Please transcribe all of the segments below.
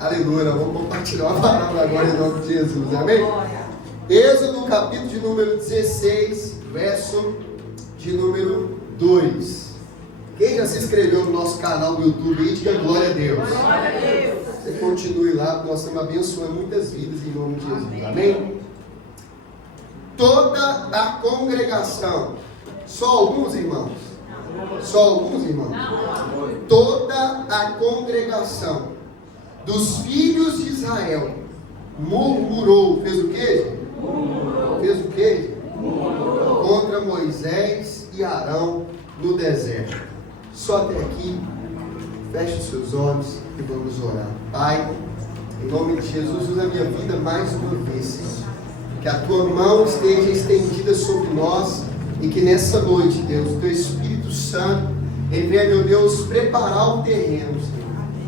Aleluia, vamos compartilhar uma palavra agora em nome de Jesus, amém? Êxodo, capítulo de número 16, verso de número 2. Quem já se inscreveu no nosso canal do YouTube aí, diga glória a Deus. Glória a Deus. Você continue lá, porque nós estamos abençoando muitas vidas em nome de Jesus, amém? Toda a congregação, só alguns irmãos? Só alguns irmãos? Toda a congregação dos filhos de Israel murmurou, fez o quê? Fez o quê? Contra Moisés e Arão no deserto. Só até aqui. Feche os seus olhos e vamos orar. Pai, em nome de Jesus, usa a minha vida mais uma vez, Senhor. Que a tua mão esteja estendida sobre nós e que nessa noite, Deus, o teu Espírito Santo, ele venha, meu Deus, preparar o terreno, Senhor.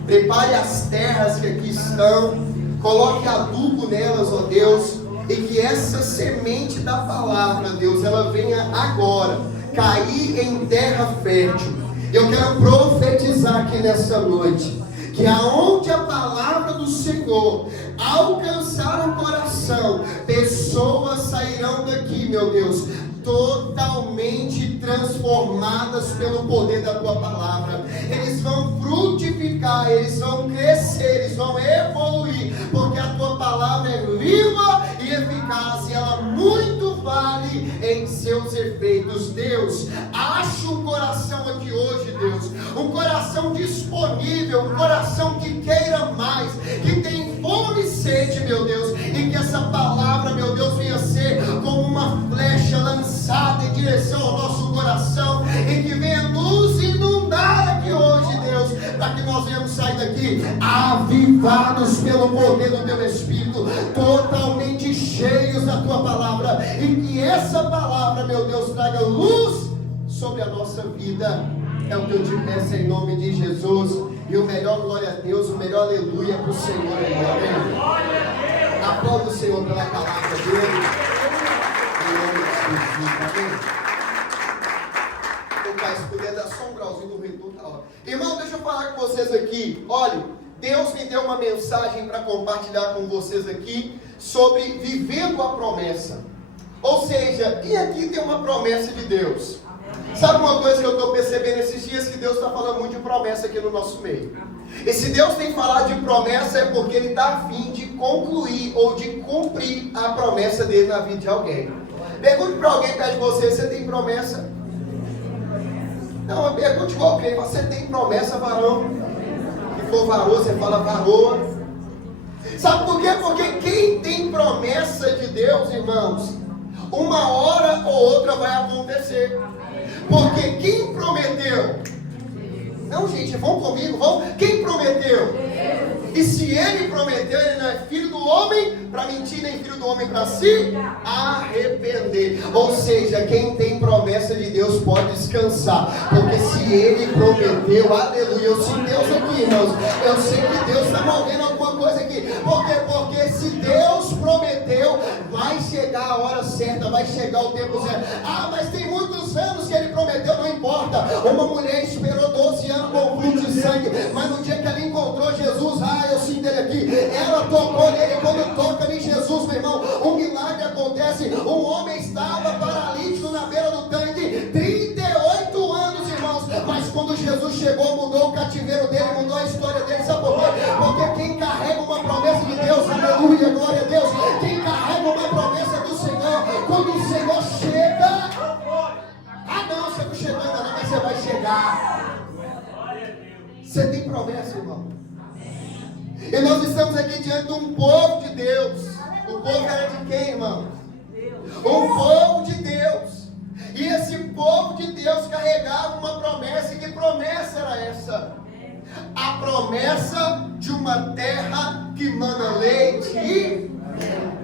Prepare as terras que aqui estão, coloque adubo nelas, ó Deus, e que essa semente da palavra, Deus, ela venha agora cair em terra fértil. Eu quero profetizar aqui nessa noite, que aonde a palavra do Senhor alcançar o coração, pessoas sairão daqui, meu Deus, totalmente transformadas pelo poder da tua palavra. Eles vão frutificar, eles vão crescer, eles vão evoluir, porque a tua palavra é viva e eficaz, e ela muito vale em seus efeitos. Deus, acha um coração aqui hoje, Deus, um coração disponível, um coração que queira mais, que tem fome e sede, meu Deus, e que essa palavra, meu Deus, venha ser como uma flecha lançada em direção ao nosso coração, e que venha nos inundar aqui hoje, Deus, para que nós venhamos sair daqui avivados pelo poder do teu Espírito, totalmente cheios da tua palavra, e que essa palavra, meu Deus, traga luz sobre a nossa vida. É o que eu te peço em nome de Jesus. E o melhor glória a Deus, o melhor aleluia para o Senhor. Amém. Aplauda o Senhor pela palavra dele. Em nome de Jesus. Amém. Então, Pai, se puder dar só um grauzinho no retorno, tá ótimo. Irmão, deixa eu falar com vocês aqui. Olha, Deus me deu uma mensagem para compartilhar com vocês aqui sobre vivendo a promessa. Ou seja, e aqui tem uma promessa de Deus. Sabe uma coisa que eu estou percebendo esses dias? Que Deus está falando muito de promessa aqui no nosso meio. E se Deus tem falado de promessa, é porque Ele está a fim de concluir ou de cumprir a promessa dele na vida de alguém. Pergunte para alguém perto de você: você tem promessa? Não, pergunte igual quem: você tem promessa, varão? Se for varoa, você fala varoa. Sabe por quê? Porque quem tem promessa de Deus, irmãos, uma hora ou outra vai acontecer. Porque quem prometeu? Não, gente, vão comigo, vão. Quem prometeu? E se ele prometeu, ele não é filho do homem para mentir, nem filho do homem para se arrepender. Ou seja, quem tem promessa de Deus pode descansar, porque se ele prometeu, aleluia. Eu sinto Deus aqui, irmãos. Eu sei que Deus está movendo alguma coisa aqui. Por quê? Porque se Deus prometeu, vai chegar a hora certa, vai chegar o tempo certo. Ah, mas tem muitos anos que ele prometeu, não importa. Uma mulher esperou 12 anos com fluxo de sangue, mas no dia que ela encontrou Jesus, eu sinto ele aqui, ela tocou nele. Quando toca em Jesus, meu irmão, um milagre acontece. Um homem estava paralítico na beira do tanque, 38 anos, irmãos, mas quando Jesus chegou, mudou o cativeiro dele, mudou a história dele. Sabe por quê? Porque quem carrega uma promessa de Deus, aleluia, glória a Deus, quem carrega uma promessa do Senhor, quando o Senhor chega, não, você não chegou ainda não, mas você vai chegar. Você tem promessa, irmão? E nós estamos aqui diante de um povo de Deus. O povo era de quem, irmão? Um povo de Deus. E esse povo de Deus carregava uma promessa. E que promessa era essa? A promessa de uma terra que mana leite e mel.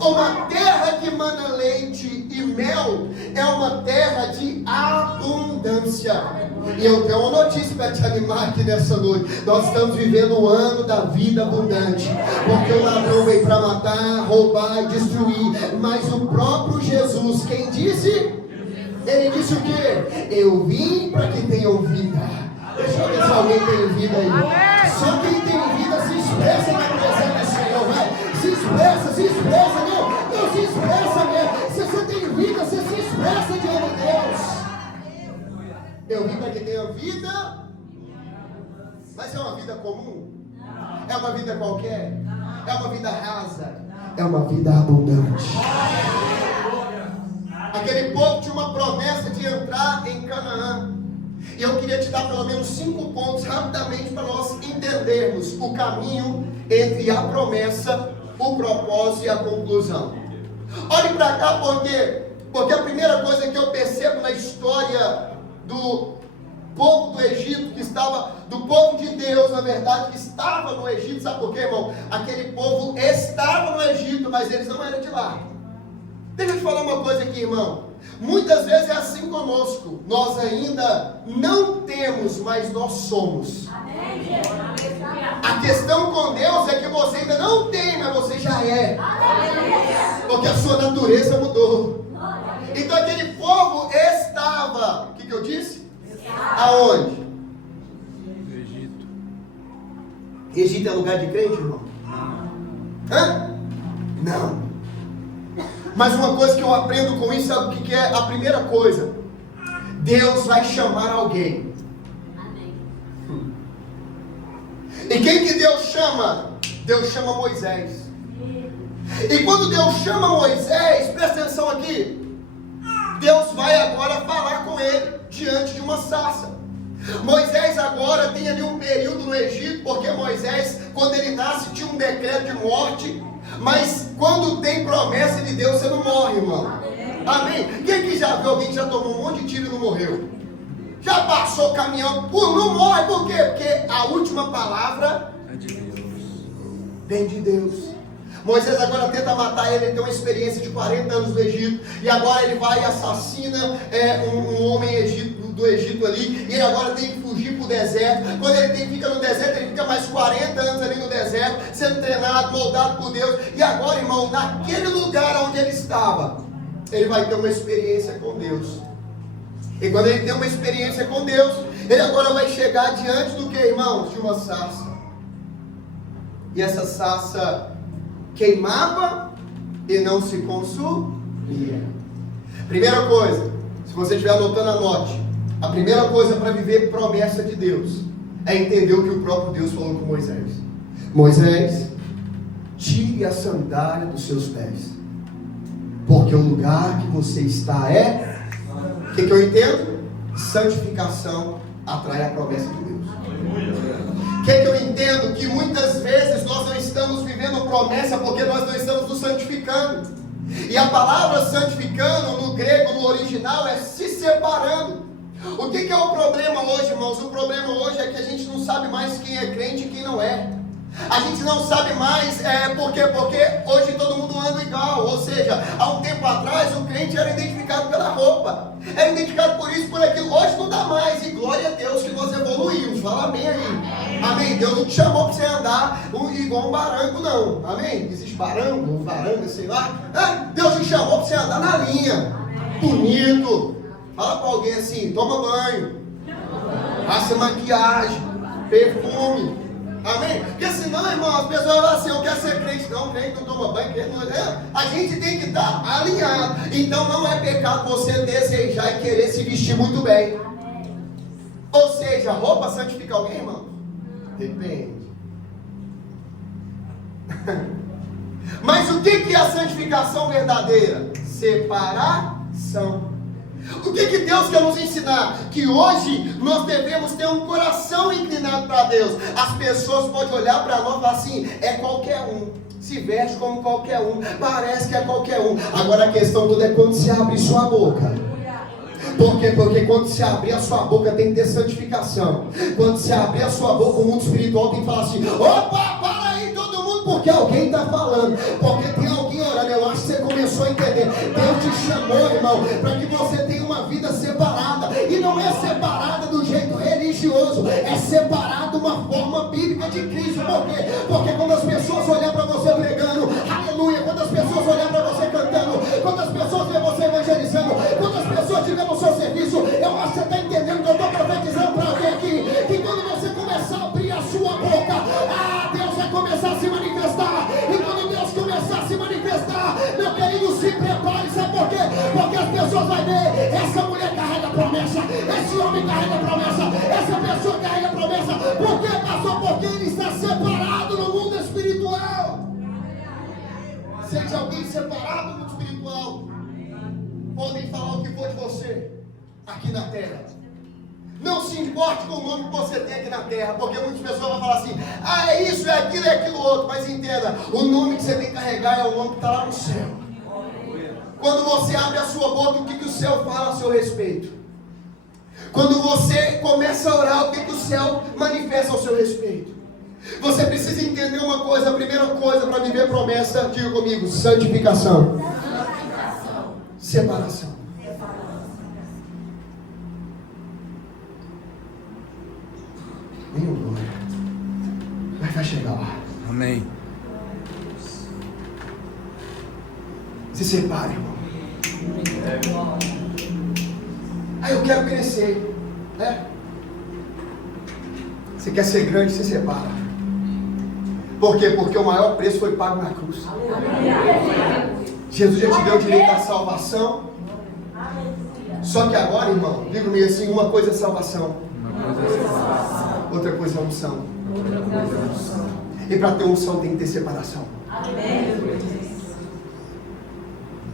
Uma terra que mana leite e mel é uma terra de abundância. E eu tenho uma notícia para te animar aqui nessa noite. Nós estamos vivendo o ano da vida abundante. Porque o ladrão veio para matar, roubar e destruir. Mas o próprio Jesus, quem disse? Ele disse o quê? Eu vim para que tenham vida. Deixa eu ver se alguém tem vida aí. Só quem tem vida se para que tenha vida. Mas é uma vida comum? É uma vida qualquer? É uma vida rasa? É uma vida abundante. Aquele povo tinha uma promessa de entrar em Canaã. E eu queria te dar pelo menos 5 pontos rapidamente para nós entendermos o caminho entre a promessa, o propósito e a conclusão. Olhe para cá porque a primeira coisa que eu percebo na história do povo do Egito, do povo de Deus, na verdade, que estava no Egito, sabe por quê, irmão? Aquele povo estava no Egito, mas eles não eram de lá. Deixa eu te falar uma coisa aqui, irmão. Muitas vezes é assim conosco. Nós ainda não temos, mas nós somos. A questão com Deus é que você ainda não tem, mas você já é. Porque a sua natureza mudou. Então aquele povo estava, o que eu disse? Aonde? No Egito. Egito é lugar de crente, irmão? Hã? Não. Mas uma coisa que eu aprendo com isso, sabe o que é? A primeira coisa, Deus vai chamar alguém. E quem que Deus chama? Deus chama Moisés. E quando Deus chama Moisés, presta atenção aqui, Deus vai agora falar com ele diante de uma sarça. Moisés agora tem ali um período no Egito, porque Moisés, quando ele nasce, tinha um decreto de morte. Mas quando tem promessa de Deus, você não morre, irmão. Amém? Quem que já viu alguém que já tomou um monte de tiro e não morreu? Já passou caminhão, não morre, por quê? Porque a última palavra É de Deus. vem de Deus. Moisés agora tenta matar ele tem uma experiência de 40 anos no Egito, e agora ele vai e assassina um homem do Egito ali, e ele agora tem que fugir para o deserto. Quando ele fica no deserto, ele fica mais 40 anos ali no deserto, sendo treinado, moldado por Deus, e agora, irmão, naquele lugar onde ele estava, ele vai ter uma experiência com Deus. E quando ele tem uma experiência com Deus, ele agora vai chegar diante do que, irmãos? De uma sarça. E essa sarça queimava e não se consumia. Primeira coisa, se você estiver anotando, anote. A primeira coisa para viver promessa de Deus é entender o que o próprio Deus falou com Moisés. Moisés, tire a sandália dos seus pés, porque o lugar que você está o que eu entendo? Santificação atrai a promessa de Deus. O que eu entendo? Que muitas vezes nós não estamos vivendo promessa porque nós não estamos nos santificando. E a palavra santificando no grego, no original, é se separando. O que é o problema hoje, irmãos? O problema hoje é que a gente não sabe mais quem é crente e quem não é. A gente não sabe mais, por quê? Porque hoje todo mundo anda igual. Ou seja, há um tempo atrás o crente era identificado pela roupa, era identificado por isso, por aquilo. Hoje não dá mais, e glória a Deus que nós evoluímos. Fala amém aí. Amém. Deus não te chamou para você andar igual um barango, não. Amém. Existe barango, baranga, sei lá. Deus te chamou para você andar na linha, bonito. Fala para alguém assim: toma banho, passa maquiagem, perfume. Amém? Porque senão, irmão, as pessoas falam assim: eu quero ser crente. Não, crente não toma banho, crente não a gente tem que estar alinhado. Então não é pecado você desejar e querer se vestir muito bem. Ou seja, roupa santifica alguém, irmão? Depende. Mas o que é a santificação verdadeira? Separação. O que Deus quer nos ensinar? Que hoje nós devemos ter um coração inclinado para Deus. As pessoas podem olhar para nós e falar assim: é qualquer um, se veste como qualquer um, parece que é qualquer um. Agora a questão toda é quando se abre sua boca. Por quê? Porque quando se abrir a sua boca tem que ter santificação. Quando se abrir a sua boca, o mundo espiritual tem que falar assim: opa, para aí todo mundo, porque alguém está falando, porque tem alguém orando. Eu acho que você começou a entender. Deus te chamou, irmão, para que você tenha uma vida separada. E não é separada do jeito religioso, é separada uma forma bíblica de Cristo. Por quê? Porque quando as pessoas olhar para você pregando, aleluia, quando as pessoas olhar para você cantando, quando as pessoas ver você evangelizando, quando as pessoas tiver no seu serviço, eu acho que você está entendendo que eu estou profetizando para alguém aqui, que quando você começar a abrir a sua boca, Deus vai começar a se manifestar. E quando Deus começar a se manifestar, meu querido, se prepare. Sabe por quê? Porque as pessoas vão ver essa mulher carregada carrega a promessa, esse homem carrega a promessa, essa pessoa carrega a promessa. Por que, pastor? Porque ele está separado no mundo espiritual. Seja alguém separado no mundo espiritual. Podem falar o que for de você aqui na terra. Não se importe com o nome que você tem aqui na terra, porque muitas pessoas vão falar assim: ah, é isso, é aquilo outro. Mas entenda, o nome que você tem que carregar é o nome que está lá no céu. Quando você abre a sua boca, o que o céu fala a seu respeito? Quando você começa a orar, o que o céu manifesta ao seu respeito? Você precisa entender uma coisa. A primeira coisa para viver promessa, diga comigo: santificação. Separação. Meu glória. Mas vai chegar lá. Amém. Se separe, irmão. Eu quero crescer. Você quer ser grande, se separa. Por quê? Porque o maior preço foi pago na cruz. Jesus já te deu o direito à salvação. Só que agora, irmão, diga comigo assim: uma coisa é salvação, outra coisa é unção. E para ter unção tem que ter separação.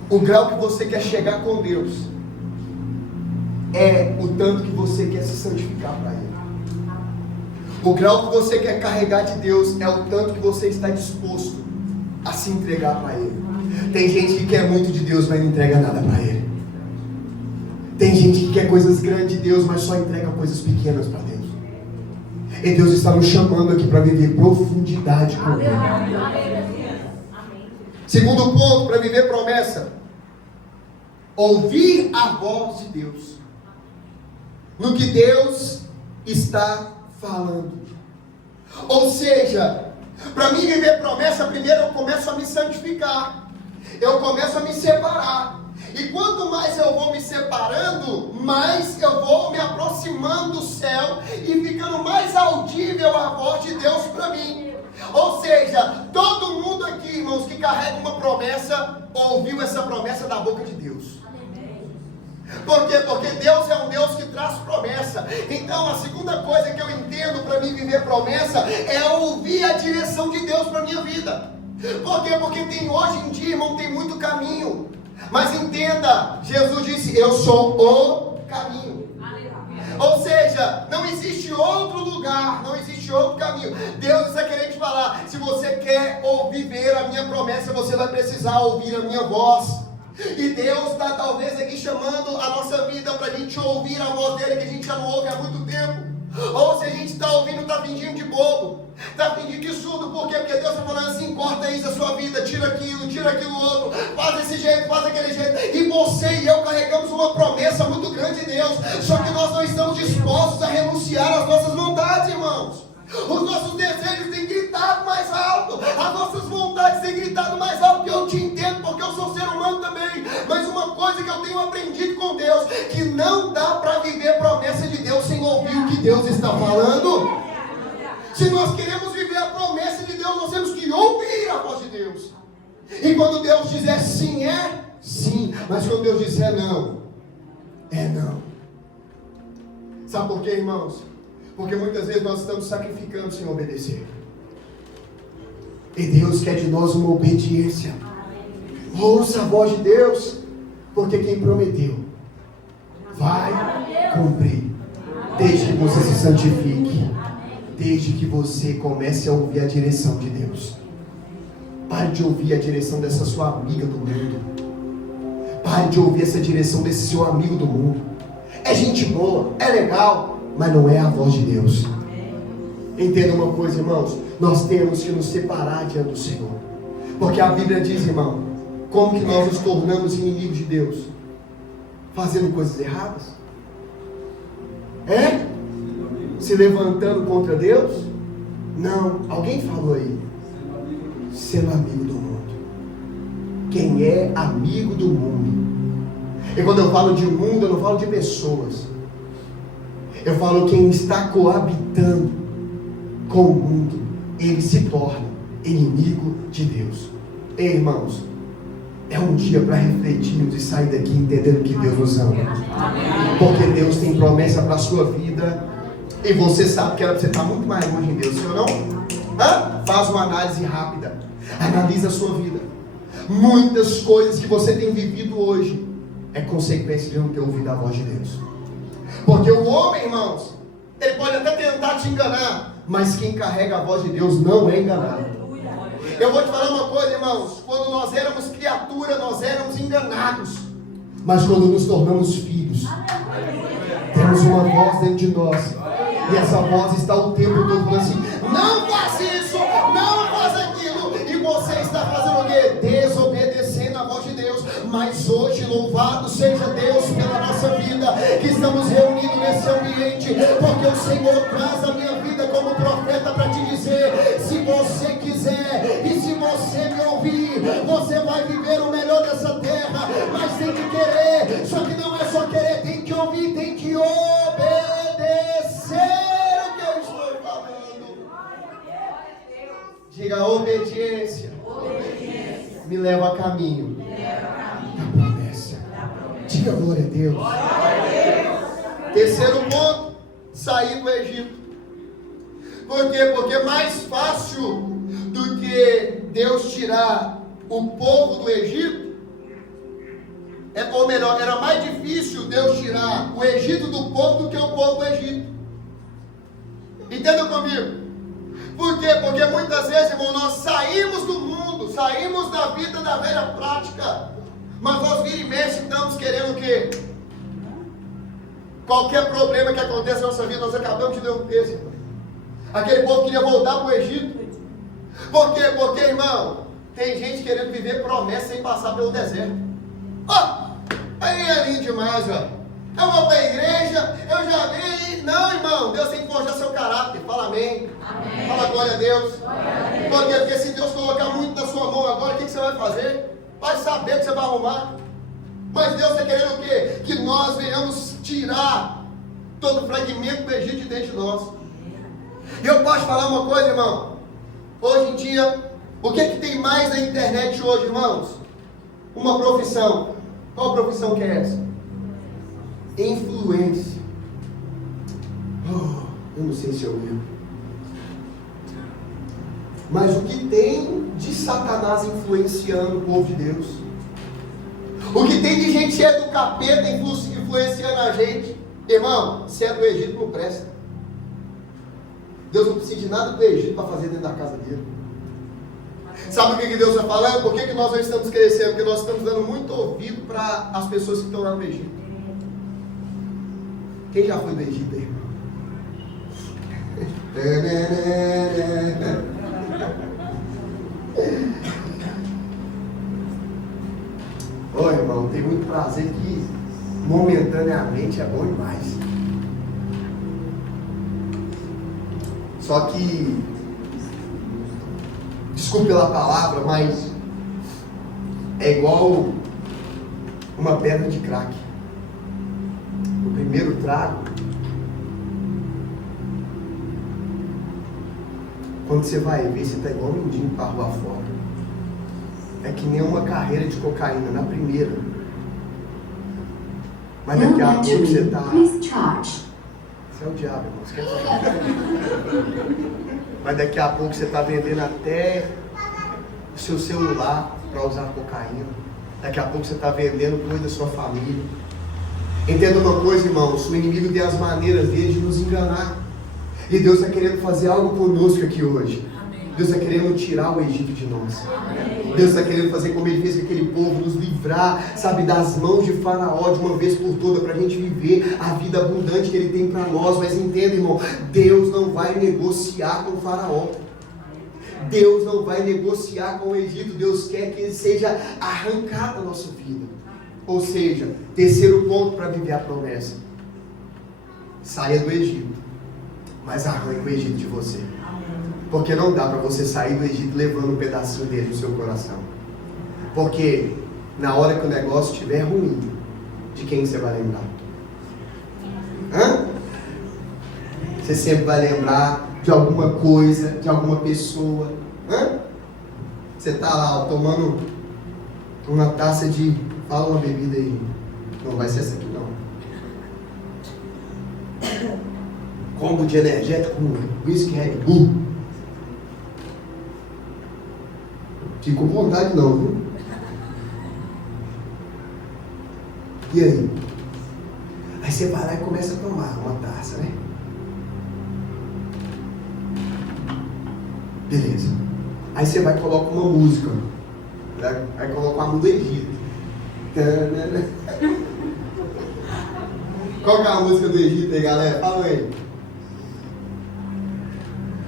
O grau que você quer chegar com Deus é o tanto que você quer se santificar para Ele. O grau que você quer carregar de Deus é o tanto que você está disposto a se entregar para Ele. Tem gente que quer muito de Deus, mas não entrega nada para Ele. Tem gente que quer coisas grandes de Deus, mas só entrega coisas pequenas para Deus. E Deus está nos chamando aqui para viver profundidade com Ele. Segundo ponto, para viver promessa: ouvir a voz de Deus no que Deus está falando. Ou seja, para mim viver promessa, primeiro eu começo a me santificar, eu começo a me separar. E quanto mais eu vou me separando, mais eu vou me aproximando do céu e ficando mais audível a voz de Deus para mim. Ou seja, todo mundo aqui, irmãos, que carrega uma promessa, ouviu essa promessa da boca de Deus. Por quê? Porque Deus é um Deus que traz promessa. Então a segunda coisa que eu entendo para mim viver promessa é ouvir a direção de Deus para a minha vida. Por quê? Porque hoje em dia, irmão, tem muito caminho. Mas entenda, Jesus disse: eu sou o caminho. Ou seja, não existe outro lugar, não existe outro caminho. Deus está querendo te falar: se você quer viver a minha promessa, você vai precisar ouvir a minha voz. E Deus está talvez aqui chamando a nossa vida para a gente ouvir a voz dele, que a gente já não ouve há muito tempo. Ou se a gente está ouvindo, está fingindo de bobo, está fingindo de surdo. Por quê? Porque Deus está falando assim: corta isso da sua vida, tira aquilo outro, faz desse jeito, faz daquele jeito. E você e eu carregamos uma promessa muito grande de Deus, só que nós não estamos dispostos a renunciar às nossas vontades, irmãos. Os nossos desejos têm gritado mais alto, as nossas vontades têm gritado mais alto. E eu te entendo, porque eu sou ser humano também. Mas uma coisa que eu tenho aprendido com Deus, que não dá para viver promessa de Deus sem ouvir o que Deus está falando. Se nós queremos viver a promessa de Deus, nós temos que ouvir a voz de Deus. E quando Deus disser sim, é sim. Mas quando Deus disser não, é não. Sabe por quê, irmãos? Porque muitas vezes nós estamos sacrificando sem obedecer. E Deus quer de nós uma obediência. Ouça a voz de Deus, porque quem prometeu vai cumprir. Desde que você se santifique, desde que você comece a ouvir a direção de Deus. Pare de ouvir a direção dessa sua amiga do mundo. Pare de ouvir essa direção desse seu amigo do mundo. É gente boa, é legal, mas não é a voz de Deus. Entenda uma coisa, irmãos: nós temos que nos separar diante do Senhor. Porque a Bíblia diz, irmão, como que nós nos tornamos inimigos de Deus? Fazendo coisas erradas? Se levantando contra Deus? Não, alguém falou aí. Sendo amigo do mundo. Quem é amigo do mundo? E quando eu falo de mundo, eu não falo de pessoas. Eu falo quem está coabitando com o mundo, ele se torna inimigo de Deus. Ei, irmãos, é um dia para refletirmos e sair daqui entendendo que Deus nos ama. Porque Deus tem promessa para a sua vida. E você sabe que era para você estar muito mais longe em Deus, sim ou não? Faz uma análise rápida. Analisa a sua vida. Muitas coisas que você tem vivido hoje é consequência de não ter ouvido a voz de Deus. Porque o homem, irmãos, ele pode até tentar te enganar, mas quem carrega a voz de Deus não é enganado. Eu vou te falar uma coisa, irmãos. Quando nós éramos criatura, nós éramos enganados. Mas quando nos tornamos filhos, temos uma voz dentro de nós. E essa voz está o tempo todo falando assim: não faz isso, não faz aquilo. E você está fazendo o quê? Desobedecendo a voz de Deus. Mas hoje, louvado seja Deus pela nossa vida, que estamos reunidos nesse ambiente, porque o Senhor traz a minha vida como profeta para te dizer: se você quiser e se você me ouvir, você vai viver o melhor dessa terra. Mas tem que querer. Só que não é só querer, tem que ouvir, tem que obedecer o que eu estou falando. Diga: obediência me leva a caminho da promessa. Diga glória a Deus. Terceiro ponto: sair do Egito. Por quê? Porque é mais fácil do que Deus tirar o povo do Egito, ou melhor, era mais difícil Deus tirar o Egito do povo do que o povo do Egito. Entenda comigo. Por quê? Porque muitas vezes, irmão, nós saímos do mundo, saímos da vida da velha prática, mas nós vira e mexe estamos querendo o quê? Qualquer problema que aconteça na nossa vida, nós acabamos de dar um peso, irmão. Aquele povo queria voltar para o Egito. Por quê? Porque, irmão, tem gente querendo viver promessa sem passar pelo deserto. Aí é lindo demais, ó. Eu vou para a igreja, eu já vi. Não, irmão, Deus tem que forjar seu caráter. Fala amém. Amém. Fala glória a Deus. Por quê? Porque se Deus colocar muito na sua mão agora, o que você vai fazer? Vai saber o que você vai arrumar. Mas Deus está querendo o quê? Que nós venhamos tirar todo o fragmento do Egito de dentro de nós. E eu posso falar uma coisa, irmão. Hoje em dia, o que tem mais na internet hoje, irmãos? Uma profissão. Qual profissão que é essa? Influência. Eu não sei se eu lembro. Mas o que tem de Satanás influenciando o povo de Deus? O que tem de gente cheia do capeta influenciando a gente? Irmão, se é do Egito, não presta. Deus não precisa de nada do Egito para fazer dentro da casa dele. Sabe o que Deus está falando? Por que nós não estamos crescendo? Porque nós estamos dando muito ouvido para as pessoas que estão lá no Egito. Quem já foi do Egito aí, irmão? Ô, irmão, tem muito prazer que momentaneamente é bom demais. Só que, desculpe pela palavra, mas é igual uma pedra de crack. O primeiro trago, quando você vai ver, você está igual um mendigo para a rua fora. É que nem uma carreira de cocaína na primeira. Mas daqui a pouco você está... Você é o diabo, irmão. Você quer... Mas daqui a pouco você está vendendo até o seu celular para usar cocaína. Daqui a pouco você está vendendo coisa da sua família. Entenda uma coisa, irmãos. O inimigo tem as maneiras dele de nos enganar. E Deus está querendo fazer algo conosco aqui hoje. Deus está querendo tirar o Egito de nós. Deus está querendo fazer como Ele fez com aquele povo, nos livrar, sabe, das mãos de Faraó de uma vez por toda, para a gente viver a vida abundante que Ele tem para nós. Mas entenda, irmão, Deus não vai negociar com o Faraó. Deus não vai negociar com o Egito. Deus quer que ele seja arrancado da nossa vida. Ou seja, terceiro ponto para viver a promessa: saia do Egito, mas arranque o Egito de você. Porque não dá para você sair do Egito levando um pedacinho dele no seu coração. Porque na hora que o negócio estiver ruim, de quem você vai lembrar? Você sempre vai lembrar de alguma coisa, de alguma pessoa. Você está lá tomando uma taça de... Fala uma bebida aí. Não vai ser essa aqui não. Combo de energético com whisky Red Bull. Fique com vontade não, viu? E aí? Aí você vai lá e começa a tomar uma taça, né? Beleza. Aí você vai e coloca uma música. Aí coloca uma música do Egito. Qual que é a música do Egito aí, galera? Fala aí.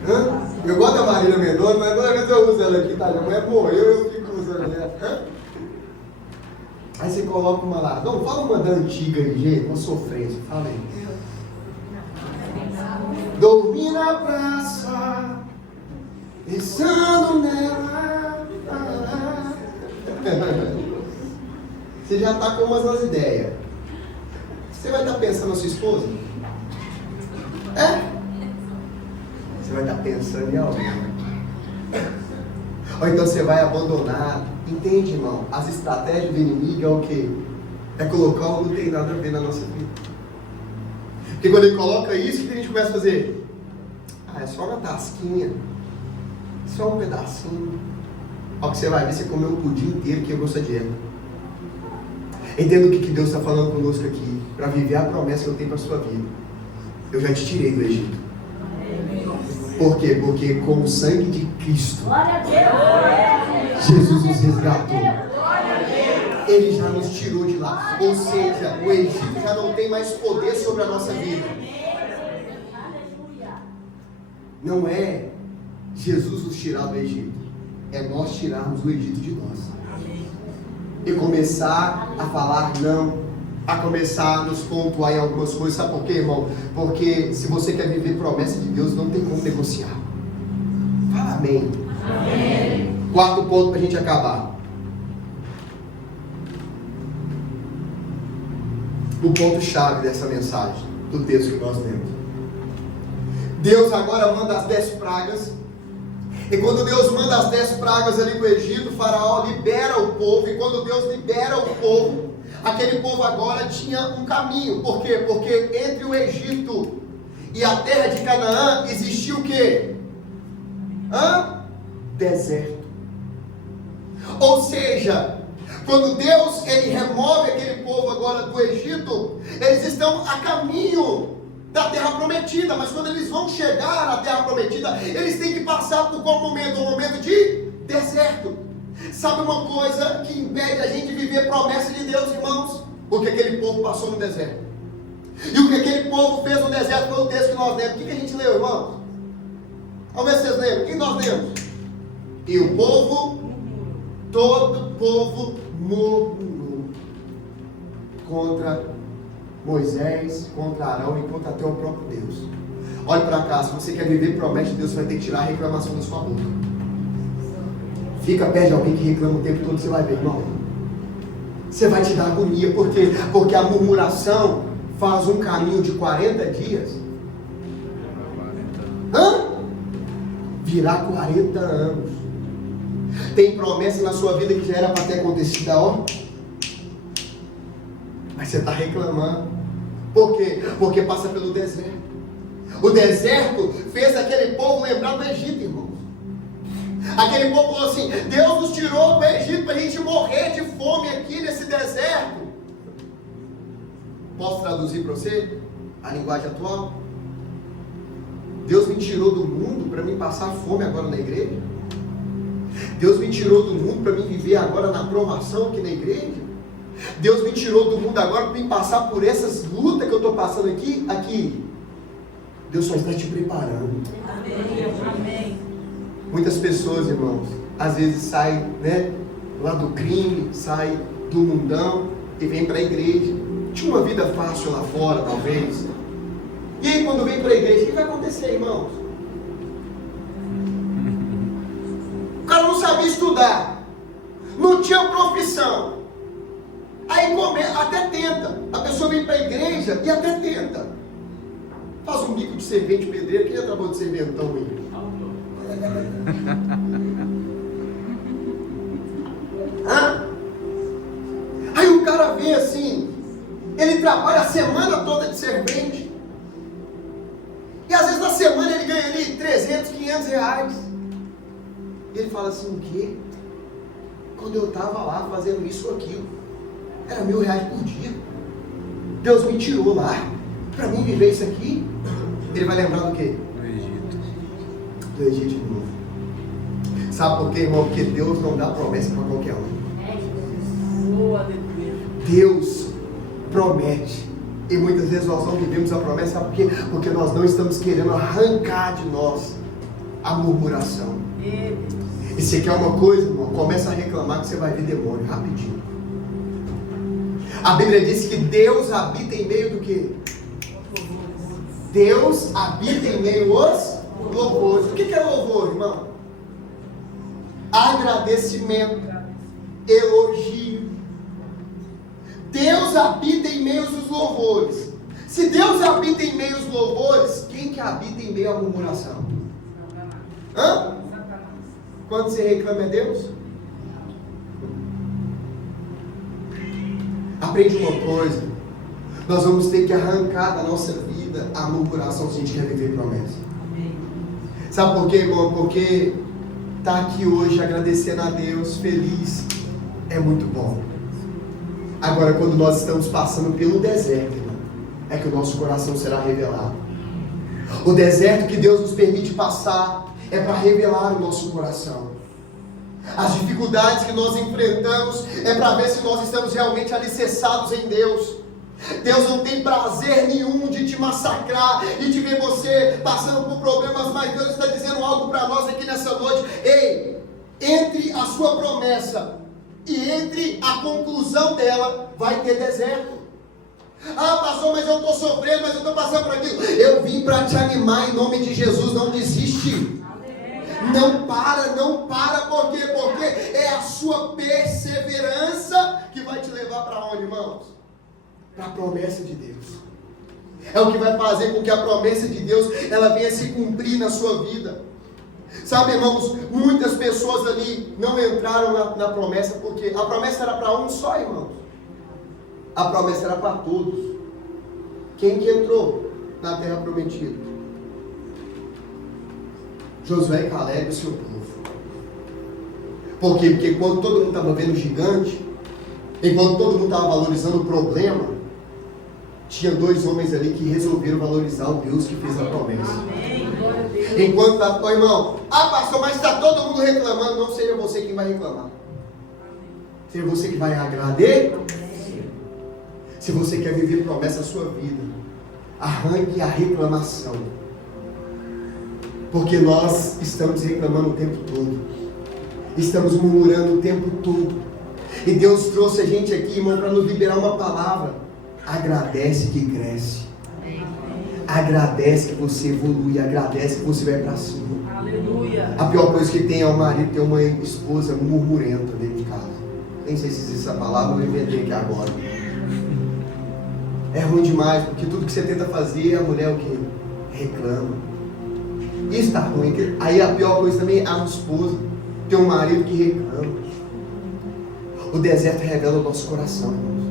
Hã? Eu gosto da Marília Mendonça, mas toda vez eu uso ela aqui, tá? Minha mãe morreu, eu fico usando ela. Hã? Aí você coloca uma lá. Não, fala uma da antiga aí, gente, uma sofrência. Fala aí. Dormi na praça, pensando nela. Você já está com umas ideias. Você vai estar pensando na sua esposa? É? Você vai estar pensando em alguém. Ou então você vai abandonar. Entende, irmão? As estratégias do inimigo é o quê? É colocar o que não tem nada a ver na nossa vida. Porque quando ele coloca isso, o que a gente começa a fazer? Ah, é só uma tasquinha. Só um pedacinho. Ó, que você vai ver, você comeu um pudim inteiro que quebrou sua dieta. Entenda o que Deus está falando conosco aqui. Para viver a promessa que eu tenho para a sua vida. Eu já te tirei do Egito. Por quê? Porque com o sangue de Cristo, Jesus nos resgatou. Ele já nos tirou de lá. Ou seja, o Egito já não tem mais poder sobre a nossa vida. Não é Jesus nos tirar do Egito. É nós tirarmos o Egito de nós. E começar a falar não. A começar a nos pontuar em algumas coisas. Sabe por quê, irmão? Porque se você quer viver promessa de Deus, não tem como negociar. Fala amém. Amém. Quarto ponto para a gente acabar. O ponto-chave dessa mensagem, do texto que nós lemos. Deus agora manda as 10 pragas. E quando Deus manda as 10 pragas ali no Egito, o faraó libera o povo. E quando Deus libera o povo, aquele povo agora tinha um caminho. Por quê? Porque entre o Egito e a terra de Canaã existia o quê? Deserto. Ou seja, quando Deus ele remove aquele povo agora do Egito, eles estão a caminho da terra prometida. Mas quando eles vão chegar à terra prometida, eles têm que passar por qual momento? Um momento de deserto. Sabe uma coisa que impede a gente viver promessa de Deus, irmãos? O que aquele povo passou no deserto. E o que aquele povo fez no deserto foi o texto que nós lemos. O que a gente leu, irmãos? Vamos ver se vocês lembram. O que nós lemos? E o povo, todo o povo murmurou contra Moisés, contra Arão e contra até o próprio Deus. Olhe para cá, se você quer viver promessa de Deus, você vai ter que tirar a reclamação da sua boca. Fica perto de alguém que reclama o tempo todo, você vai ver, irmão. Você vai te dar agonia, porque a murmuração faz um caminho de 40 dias. Virar 40 anos. Tem promessa na sua vida que já era para ter acontecido, ó. Mas você está reclamando. Por quê? Porque passa pelo deserto. O deserto fez aquele povo lembrar do Egito, irmãos. Aquele povo falou assim: Deus nos tirou do Egito para a gente morrer de fome aqui nesse deserto. Posso traduzir para você a linguagem atual? Deus me tirou do mundo para me passar fome agora na igreja? Deus me tirou do mundo para me viver agora na provação aqui na igreja? Deus me tirou do mundo agora para me passar por essas lutas que eu estou passando aqui? Deus só está te preparando. Amém. Amém. Muitas pessoas, irmãos, às vezes saem, lá do crime, saem do mundão e vêm para a igreja. Tinha uma vida fácil lá fora, talvez. E aí, quando vem para a igreja, o que vai acontecer, irmãos? O cara não sabia estudar, não tinha profissão. Aí até tenta. A pessoa vem para a igreja e até tenta. Faz um bico de servente pedreiro. Quem já trabalhou de serventão aí? trabalha a semana toda de servente. E às vezes na semana ele ganha ali 300, 500 reais. E ele fala assim, o quê? Quando eu estava lá fazendo isso ou aquilo, era R$1.000 por dia. Deus me tirou lá, para mim viver isso aqui. Ele vai lembrar do quê? Do Egito. Do Egito de novo. Sabe por quê, irmão? Porque Deus não dá promessa para qualquer um. Deus promete. E muitas vezes nós não vivemos a promessa, sabe por quê? Porque nós não estamos querendo arrancar de nós a murmuração. E você quer uma coisa, irmão? Começa a reclamar que você vai ver demônio rapidinho. A Bíblia diz que Deus habita em meio do quê? Deus habita em meio aos louvores. O que é louvor, irmão? Agradecimento, elogio. Deus habita em meio aos louvores. Se Deus habita em meio aos louvores, quem que habita em meio à murmuração? Hã? Quando você reclama é Deus? Aprende uma coisa. Nós vamos ter que arrancar da nossa vida a murmuração se a gente quer viver promessa. Sabe por quê, irmão? Porque estar aqui hoje agradecendo a Deus, feliz, é muito bom. Agora, quando nós estamos passando pelo deserto, irmão, é que o nosso coração será revelado. O deserto que Deus nos permite passar é para revelar o nosso coração. As dificuldades que nós enfrentamos é para ver se nós estamos realmente alicerçados em Deus. Deus não tem prazer nenhum de te massacrar e de ver você passando por problemas, mas Deus está dizendo algo para nós aqui nessa noite. Ei, entre a sua promessa e entre a conclusão dela vai ter deserto. Ah, pastor, mas eu estou sofrendo, mas eu estou passando por aquilo. Eu vim para te animar em nome de Jesus. Não desiste. Não para, por quê? Porque é a sua perseverança que vai te levar para onde, irmãos? Para a promessa de Deus. É o que vai fazer com que a promessa de Deus ela venha se cumprir na sua vida. Sabe, irmãos, muitas pessoas ali não entraram na promessa porque a promessa era para um só, irmãos. A promessa era para todos. Quem que entrou na terra prometida? Josué e Caleb e o seu povo. Por quê? Porque quando todo mundo estava vendo o gigante, enquanto todo mundo estava valorizando o problema, tinha 2 homens ali que resolveram valorizar o Deus que fez a promessa. Enquanto está, irmão, pastor, mas está todo mundo reclamando, não seja você quem vai reclamar. Seja você que vai agradecer. Se você quer viver promessa na sua vida, arranque a reclamação. Porque nós estamos reclamando o tempo todo. Estamos murmurando o tempo todo. E Deus trouxe a gente aqui, irmão, para nos liberar uma palavra. Agradece que cresce. Agradece que você evolui. Agradece que você vai para cima. Aleluia. A pior coisa que tem é o marido ter uma esposa murmurenta dentro de casa. Nem sei se existe essa palavra, vou inventei aqui agora. É ruim demais, porque tudo que você tenta fazer, a mulher o quê? Reclama. Isso está ruim. Aí a pior coisa também é a esposa ter um marido que reclama. O deserto revela o nosso coração, irmãos.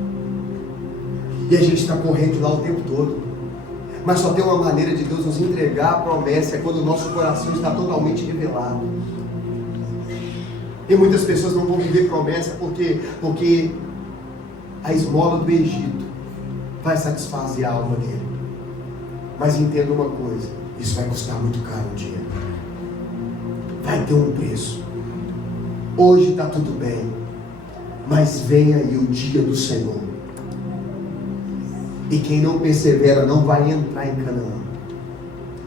E a gente está correndo de lá o tempo todo. Mas só tem uma maneira de Deus nos entregar a promessa, é quando o nosso coração está totalmente revelado. E muitas pessoas não vão viver promessa porque a esmola do Egito vai satisfazer a alma dele. Mas entenda uma coisa, isso vai custar muito caro um dia. Vai ter um preço. Hoje está tudo bem, mas vem aí o dia do Senhor. E quem não persevera não vai entrar em Canaã.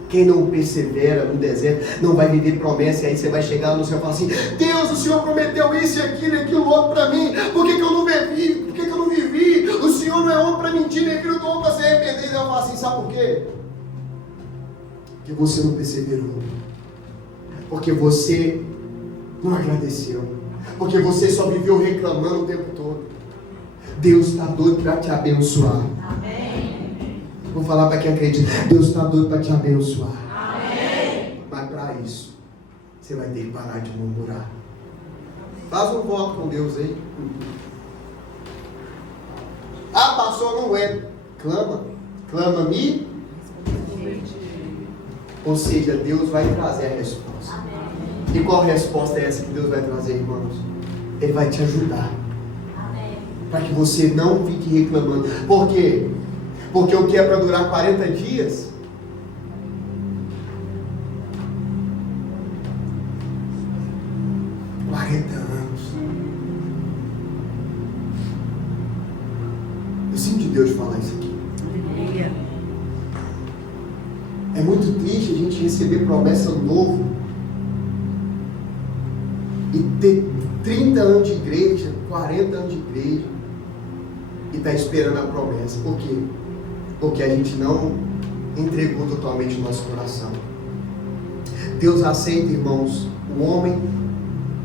Quem não persevera no deserto não vai viver promessa. E aí você vai chegar lá no céu e falar assim: Deus, o Senhor prometeu isso e aquilo outro para mim. Por que eu não vivi? Por que eu não vivi? O Senhor não é homem para mentir, nem filho do homem para se arrepender. E ele vai falar assim: sabe por quê? Porque você não perseverou. Porque você não agradeceu. Porque você só viveu reclamando o tempo todo. Deus está doido para te abençoar. Amém. Vou falar para quem acredita. Deus está doido para te abençoar. Amém. Mas para isso, você vai ter que parar de murmurar. Faz um voto com Deus aí. Pastor, não é. clama-me. Ou seja, Deus vai trazer a resposta. E qual resposta é essa que Deus vai trazer, irmãos? Ele vai te ajudar. Para que você não fique reclamando. Por quê? Porque o que é para durar 40 dias? Eu sinto Deus falar isso aqui. É muito triste a gente receber promessa novo e ter 30 anos de igreja, 40 anos de igreja e estar esperando a promessa. Por quê? Porque a gente não entregou totalmente o nosso coração. Deus aceita, irmãos, o homem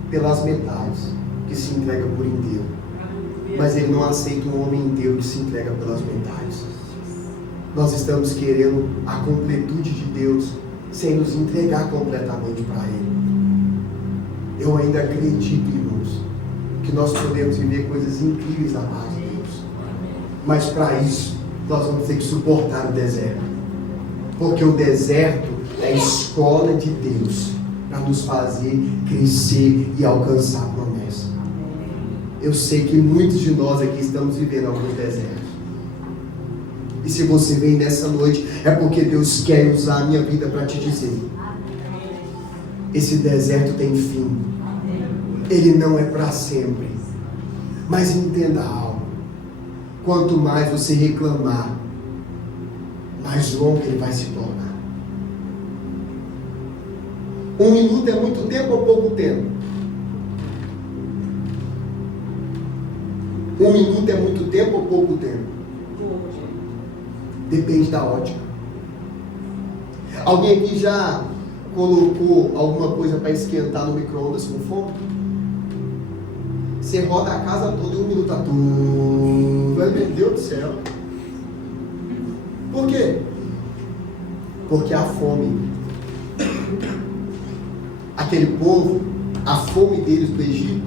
pelas metades, que se entrega por inteiro. Mas Ele não aceita um homem inteiro que se entrega pelas metades. Nós estamos querendo a completude de Deus sem nos entregar completamente para Ele. Eu ainda acredito, irmãos, que nós podemos viver coisas incríveis da paz de Deus. Mas para isso, nós vamos ter que suportar o deserto. Porque o deserto é a escola de Deus para nos fazer crescer e alcançar a promessa. Eu sei que muitos de nós aqui estamos vivendo alguns desertos. E se você vem nessa noite, é porque Deus quer usar a minha vida para te dizer: esse deserto tem fim. Ele não é para sempre. Mas entenda algo: quanto mais você reclamar, mais longo ele vai se tornar. 1 minuto é muito tempo ou pouco tempo? 1 minuto é muito tempo ou pouco tempo? Depende da ótica. Alguém aqui já colocou alguma coisa para esquentar no micro-ondas com fome? Você roda a casa toda e 1 minuto está tudo. Meu Deus do céu. Por quê? Porque a fome. Aquele povo, a fome deles do Egito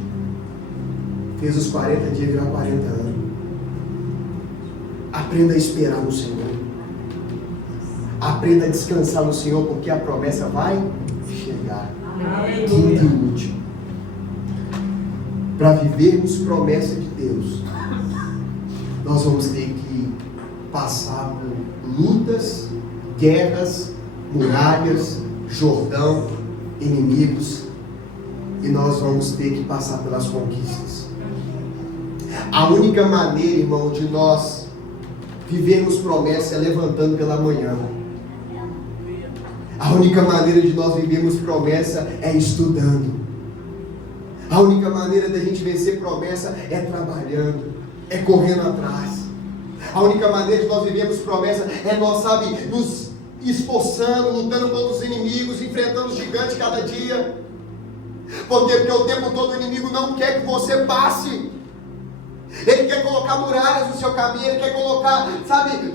fez os 40 dias virar 40 anos. Aprenda a esperar no Senhor. Aprenda a descansar no Senhor, porque a promessa vai chegar. Quinto e último. Para vivermos promessa de Deus, nós vamos ter que passar por lutas, guerras, muralhas, Jordão, inimigos, e nós vamos ter que passar pelas conquistas. A única maneira, irmão, de nós vivermos promessa é levantando pela manhã. A única maneira de nós vivermos promessa é estudando. A única maneira da gente vencer promessa é trabalhando, é correndo atrás. A única maneira de nós vivermos promessa é nós, nos esforçando, lutando contra os inimigos, enfrentando os gigantes cada dia. Por quê? Porque o tempo todo o inimigo não quer que você passe. Ele quer colocar muralhas no seu caminho, ele quer colocar,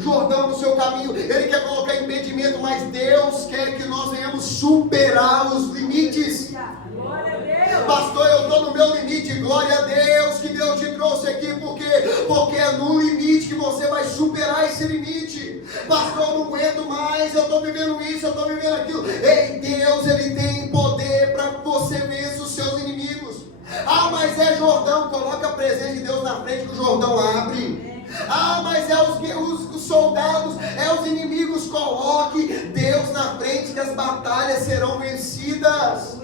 Jordão no seu caminho, ele quer colocar impedimento, mas Deus quer que nós venhamos superar os limites. Glória a Deus. Pastor, eu estou no meu limite. Glória a Deus que Deus te trouxe aqui, porque é no limite que você vai superar esse limite. Pastor, eu não aguento mais, eu estou vivendo isso, eu estou vivendo aquilo. Ei, Deus, Ele tem poder para que você vença os seus inimigos. Ah, mas é Jordão, coloca a presença de Deus na frente que o Jordão abre. Ah, mas é os soldados, é os inimigos, coloque Deus na frente que as batalhas serão vencidas.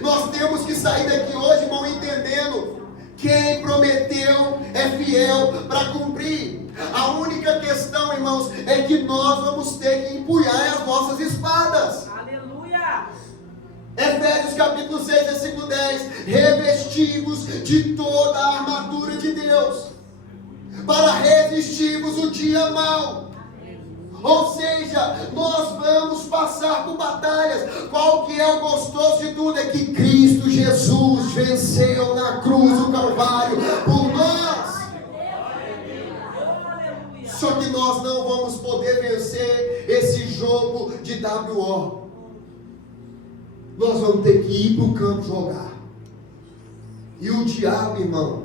Nós temos que sair daqui hoje, irmão, entendendo: quem prometeu é fiel para cumprir. A única questão, irmãos, é que nós vamos ter que empunhar as nossas espadas. Aleluia. Efésios capítulo 6, versículo 10: revestivos de toda a armadura de Deus, para resistirmos o dia mau. Ou seja, nós vamos passar por batalhas. Qual que é o gostoso de tudo? É que Cristo Jesus venceu na cruz do Calvário por nós. Só que nós não vamos poder vencer esse jogo de WO. Nós vamos ter que ir para o campo jogar. E o diabo, irmão,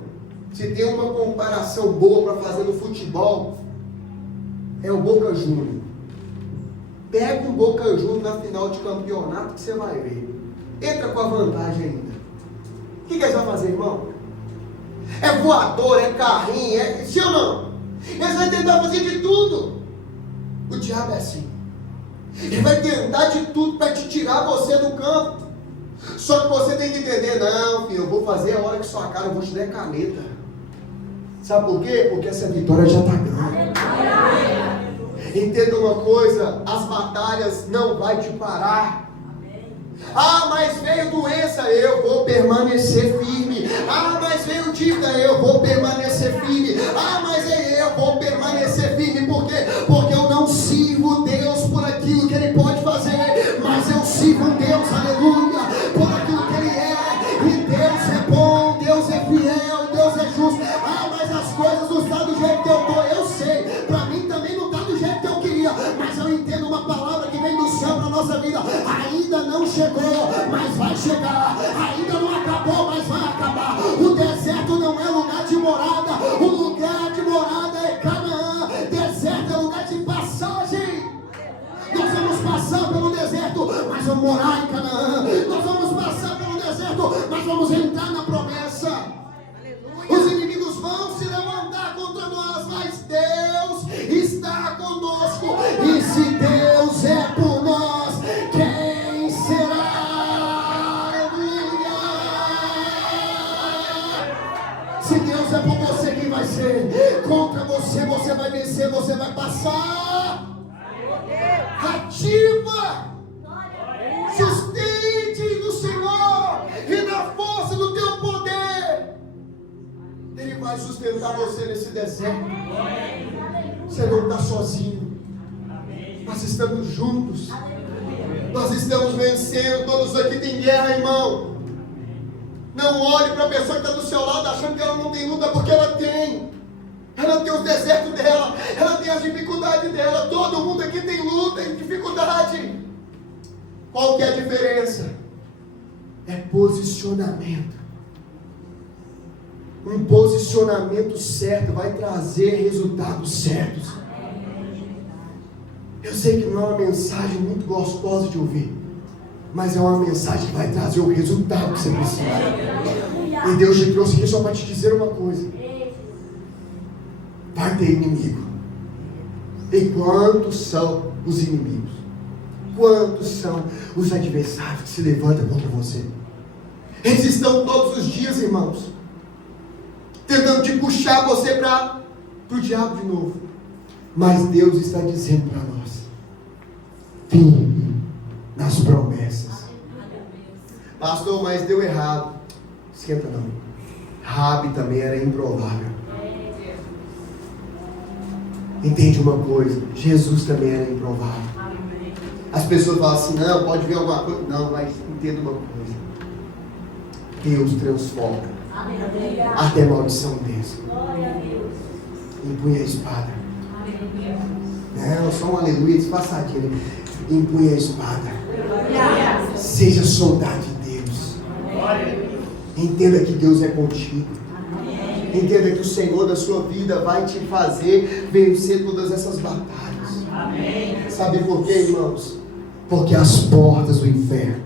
se tem uma comparação boa para fazer no futebol, é o Boca Juniors. Pega um Boca Juniors na final de campeonato que você vai ver. Entra com a vantagem ainda. O que eles vão fazer, irmão? É voador, é carrinho, é... Sim ou não? Eles vão tentar fazer de tudo. O diabo é assim. Ele vai tentar de tudo para te tirar você do campo. Só que você tem que entender, não, filho, eu vou fazer a hora que sua cara, eu vou te dar caneta. Sabe por quê? Porque essa vitória já está ganha. Entenda uma coisa, as batalhas não vai te parar. Ah, mas veio doença, eu vou permanecer firme. Ah, mas veio dívida, eu vou permanecer firme. Ah, mas eu vou permanecer firme. Por quê? Porque eu não sirvo Deus por aquilo que Ele pode fazer, mas eu sirvo um Deus, aleluia, por aquilo que Ele é. E Deus é bom, Deus é fiel, Deus é justo. Ah, mas as coisas não estão do jeito que eu estou, eu sei. Para mim também não está do jeito que eu queria, mas eu entendo uma palavra que vem do céu para a nossa vida. Ainda não chegou, mas vai chegar. Ainda não acabou, mas vai acabar. O deserto não é lugar de morada. O lugar de morada é Canaã. Deserto é lugar de passagem. Nós vamos passar pelo deserto, mas vamos morar em Canaã. Nós vamos passar pelo deserto, mas vamos entrar na promessa. Os inimigos vão se levantar contra nós, mas Deus está conosco. E se Deus é por nós, quem será? Aleluia! Se Deus é por você, quem vai ser? Contra você, você vai vencer, você vai passar. Ativa! Sustente no Senhor e na força do teu poder. Ele vai sustentar você nesse deserto. Você não está sozinho. Nós estamos juntos. Nós estamos vencendo. Todos aqui têm guerra, irmão. Não olhe para a pessoa que está do seu lado achando que ela não tem luta, porque ela tem. Ela tem os desertos dela, ela tem as dificuldades dela. Todo mundo aqui tem luta e dificuldade. Qual que é a diferença? É posicionamento. Um posicionamento certo vai trazer resultados certos. Eu sei que não é uma mensagem muito gostosa de ouvir, mas é uma mensagem que vai trazer o resultado que você precisa. E Deus te trouxe aqui só para te dizer uma coisa. Vai ter inimigo. E quantos são os inimigos? Quantos são os adversários que se levantam contra você? Eles estão todos os dias, irmãos, tentando te puxar você para o diabo de novo. Mas Deus está dizendo para nós: firme nas promessas. Pastor, mas deu errado. Esquenta não. Rabi também era improvável. Entende uma coisa? Jesus também era improvável. As pessoas falam assim: não, pode vir alguma coisa. Não, mas entenda uma coisa: Deus transforma. Até maldição desce. Empunha a espada. Não, só um aleluia disfarçadinho. Empunha a espada. Seja soldado de Deus. Entenda que Deus é contigo. Entenda que o Senhor da sua vida vai te fazer vencer todas essas batalhas. Sabe por quê, irmãos? Porque as portas do inferno,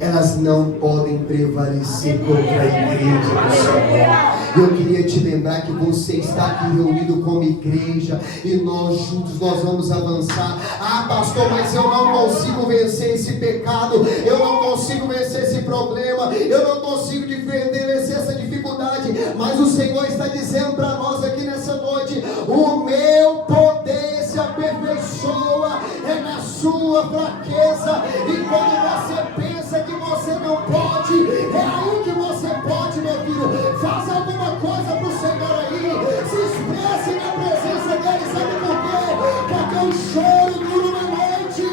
elas não podem prevalecer contra a igreja do Senhor. Eu queria te lembrar que você está aqui reunido como igreja e nós juntos nós vamos avançar. Ah, pastor, mas eu não consigo vencer esse pecado, eu não consigo vencer esse problema, eu não consigo vencer essa dificuldade. Mas o Senhor está dizendo para nós aqui nessa noite: o meu poder se aperfeiçoa na sua fraqueza. E quando você pensa que você não pode, é aí que você pode, meu filho. Faça alguma coisa para o Senhor aí. Se expresse na presença dele. Sabe por quê? Porque o choro dura uma noite,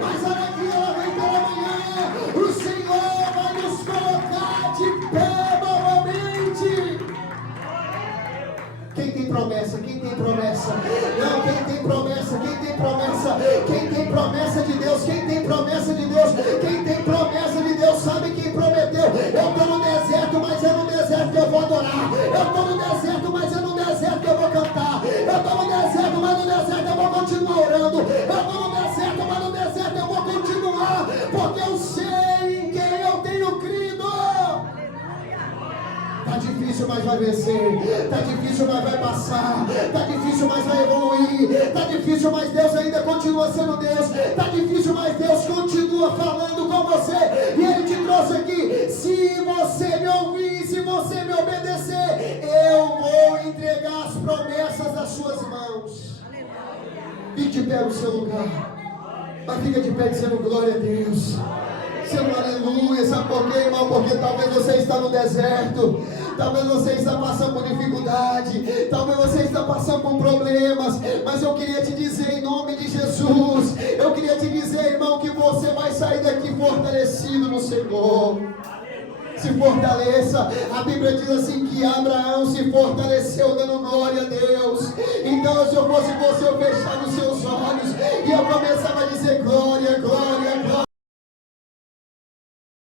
mas a alegria ela vem pela manhã. O Senhor vai nos colocar de pé novamente. vai vencer. Está difícil, mas vai passar. Está difícil, mas vai evoluir. Está difícil, mas Deus ainda continua sendo Deus. Está difícil, mas Deus continua falando com você. E Ele te trouxe aqui. Se você me ouvir, se você me obedecer, eu vou entregar as promessas das suas mãos. Fique de pé no seu lugar. Mas fica de pé dizendo glória a Deus. Dizendo aleluia. Sabe por quê, irmão? Porque talvez você está no deserto. Talvez você está passando por dificuldade. Talvez você está passando por problemas. Mas eu queria te dizer em nome de Jesus. Eu queria te dizer, irmão, que você vai sair daqui fortalecido no Senhor. Se fortaleça. A Bíblia diz assim que Abraão se fortaleceu dando glória a Deus. Então se eu fosse você, eu fechava os seus olhos e eu começava a